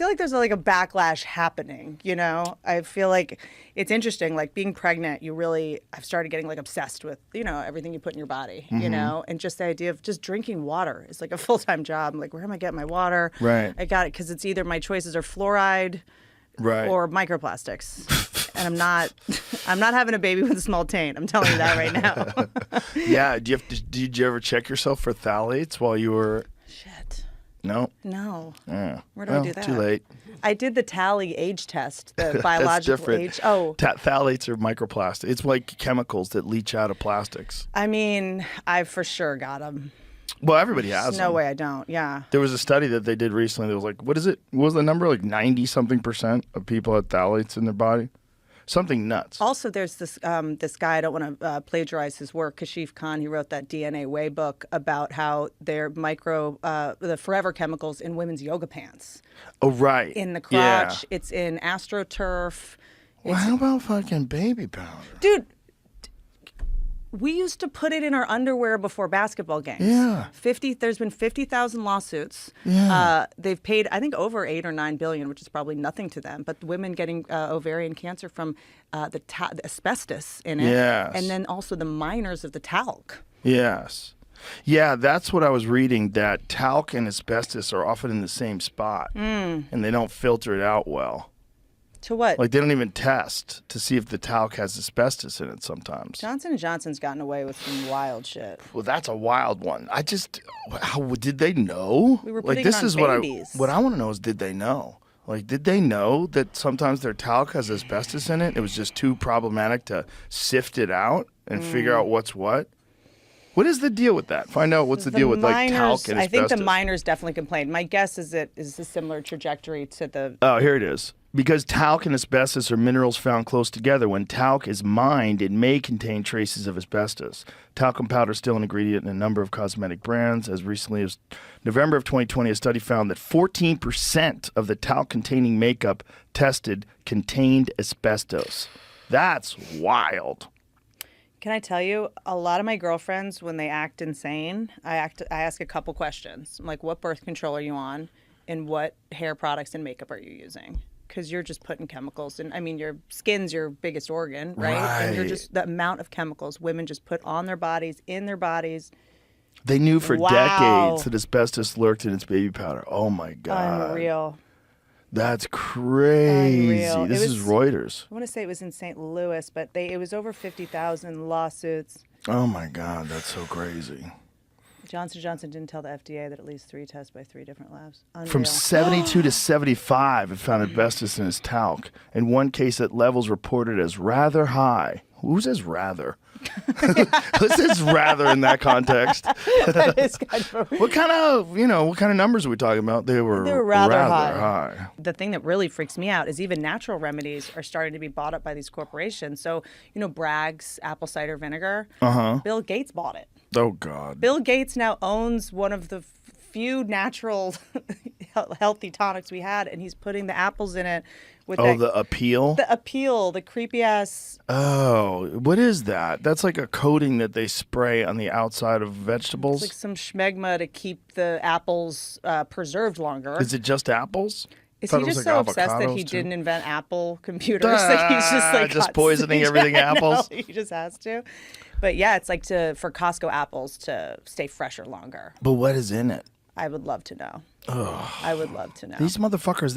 feel like there's like a backlash happening, you know? I feel like it's interesting, like being pregnant, I've started getting like obsessed with, you know, everything you put in your body, you know? And just the idea of just drinking water is like a full-time job. I'm like, where am I getting my water? Right. I got it because it's either my choices are fluoride or microplastics. And I'm not having a baby with a small taint. I'm telling you that right now. Yeah. Did you ever check yourself for phthalates while you were... Shit. No? No. Yeah. Where do I do that? Too late. I did the tally age test, the biological age. Oh. Phthalates are microplastic. It's like chemicals that leach out of plastics. I mean, I for sure got them. Well, everybody has them. No way I don't. Yeah. There was a study that they did recently that was like, what was the number? Like 90-something% of people had phthalates in their body? Something nuts. Also, there's this guy, I don't want to plagiarize his work, Kashif Khan, he wrote that DNA Way book about how they're the forever chemicals in women's yoga pants. Oh, right. In the crotch. Yeah. It's in AstroTurf. Well, how about fucking baby powder? Dude, we used to put it in our underwear before basketball games. Yeah. There's been 50,000 lawsuits. Yeah. They've paid, I think, over $8 or $9 billion, which is probably nothing to them. But women getting ovarian cancer from the asbestos in it. Yes. And then also the miners of the talc. Yes. Yeah, that's what I was reading, that talc and asbestos are often in the same spot. And they don't filter it out well. To what? Like, they don't even test to see if the talc has asbestos in it sometimes. Johnson & Johnson's gotten away with some wild shit. Well, that's a wild one. How did they know? We were putting like, this it on is babies. what I want to know is, did they know? Like, did they know that sometimes their talc has asbestos in it? It was just too problematic to sift it out and figure out what's what? What is the deal with that? Find out what's the deal with like talc and asbestos. I think the miners definitely complained. My guess is it is a similar trajectory to the... Oh, here it is. Because talc and asbestos are minerals found close together, when talc is mined, it may contain traces of asbestos. Talcum powder is still an ingredient in a number of cosmetic brands. As recently as November of 2020, a study found that 14% of the talc-containing makeup tested contained asbestos. That's wild. Can I tell you, a lot of my girlfriends, when they act insane, I ask a couple questions. I'm like, what birth control are you on? And what hair products and makeup are you using? Because you're just putting chemicals in. I mean, your skin's your biggest organ, right? And you're just, the amount of chemicals women just put on their bodies, in their bodies. They knew for decades that asbestos lurked in its baby powder. Oh, my God. Unreal. That's crazy. Unreal. This is Reuters. I want to say it was in St. Louis, but it was over 50,000 lawsuits. Oh, my God. That's so crazy. Johnson & Johnson didn't tell the FDA that at least 3 tests by 3 different labs. Unreal. From 72 to 75, it found asbestos in its talc. In one case, at levels reported as rather high. Who says rather? Who says rather in that context? That is kind of... What kind of numbers are we talking about? They were rather high. The thing that really freaks me out is even natural remedies are starting to be bought up by these corporations. So, Bragg's apple cider vinegar, Bill Gates bought it. Oh, God. Bill Gates now owns one of the few natural healthy tonics we had, and he's putting the apples in it. With the Appeal? The Appeal, the creepy ass. Oh, what is that? That's like a coating that they spray on the outside of vegetables? It's like some schmegma to keep the apples preserved longer. Is it just apples? Is he just so obsessed that he didn't invent Apple computers? Like he's just poisoning everything apples? No, he just has to. But yeah, it's like for Costco apples to stay fresher longer. But what is in it? I would love to know. I would love to know. These motherfuckers,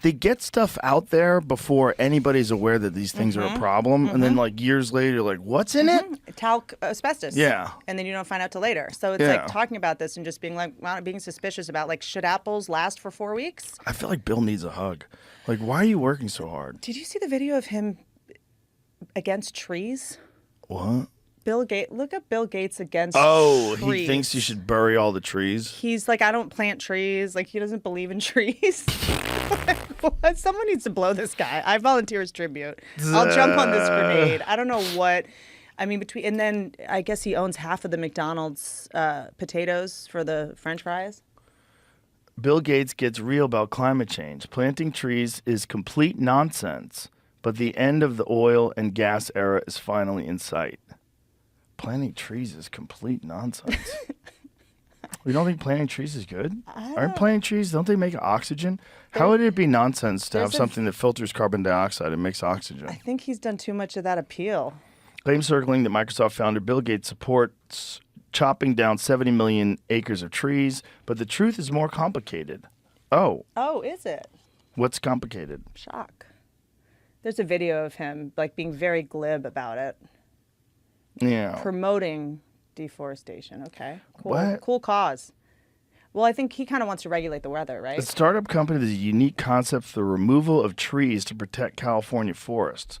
they get stuff out there before anybody's aware that these things are a problem, and then like years later, you're like, what's in it? Talc, asbestos. Yeah. And then you don't find out till later. So it's like talking about this and just being like, being suspicious about like, should apples last for 4 weeks? I feel like Bill needs a hug. Like, why are you working so hard? Did you see the video of him against trees? What? Look up Bill Gates against trees. He thinks you should bury all the trees? He's like, I don't plant trees. Like, he doesn't believe in trees. Like, what? Someone needs to blow this guy. I volunteer as tribute. I'll jump on this grenade. I don't know what. I mean, and then I guess he owns half of the McDonald's potatoes for the French fries. Bill Gates gets real about climate change. Planting trees is complete nonsense, but the end of the oil and gas era is finally in sight. Planting trees is complete nonsense. You don't think planting trees is good? Aren't planting trees, don't they make oxygen? How would it be nonsense to have there's a- something that filters carbon dioxide and makes oxygen? I think he's done too much of that appeal. Claims circling that Microsoft founder Bill Gates supports chopping down 70 million acres of trees, but the truth is more complicated. Oh, Oh, is it? what's complicated? Shock. There's a video of him like being very glib about it, Yeah. promoting deforestation. Okay, cool, What? cool cause. Well, I think he kind of wants to regulate the weather, right? A startup company that has a unique concept for the removal of trees to protect California forests.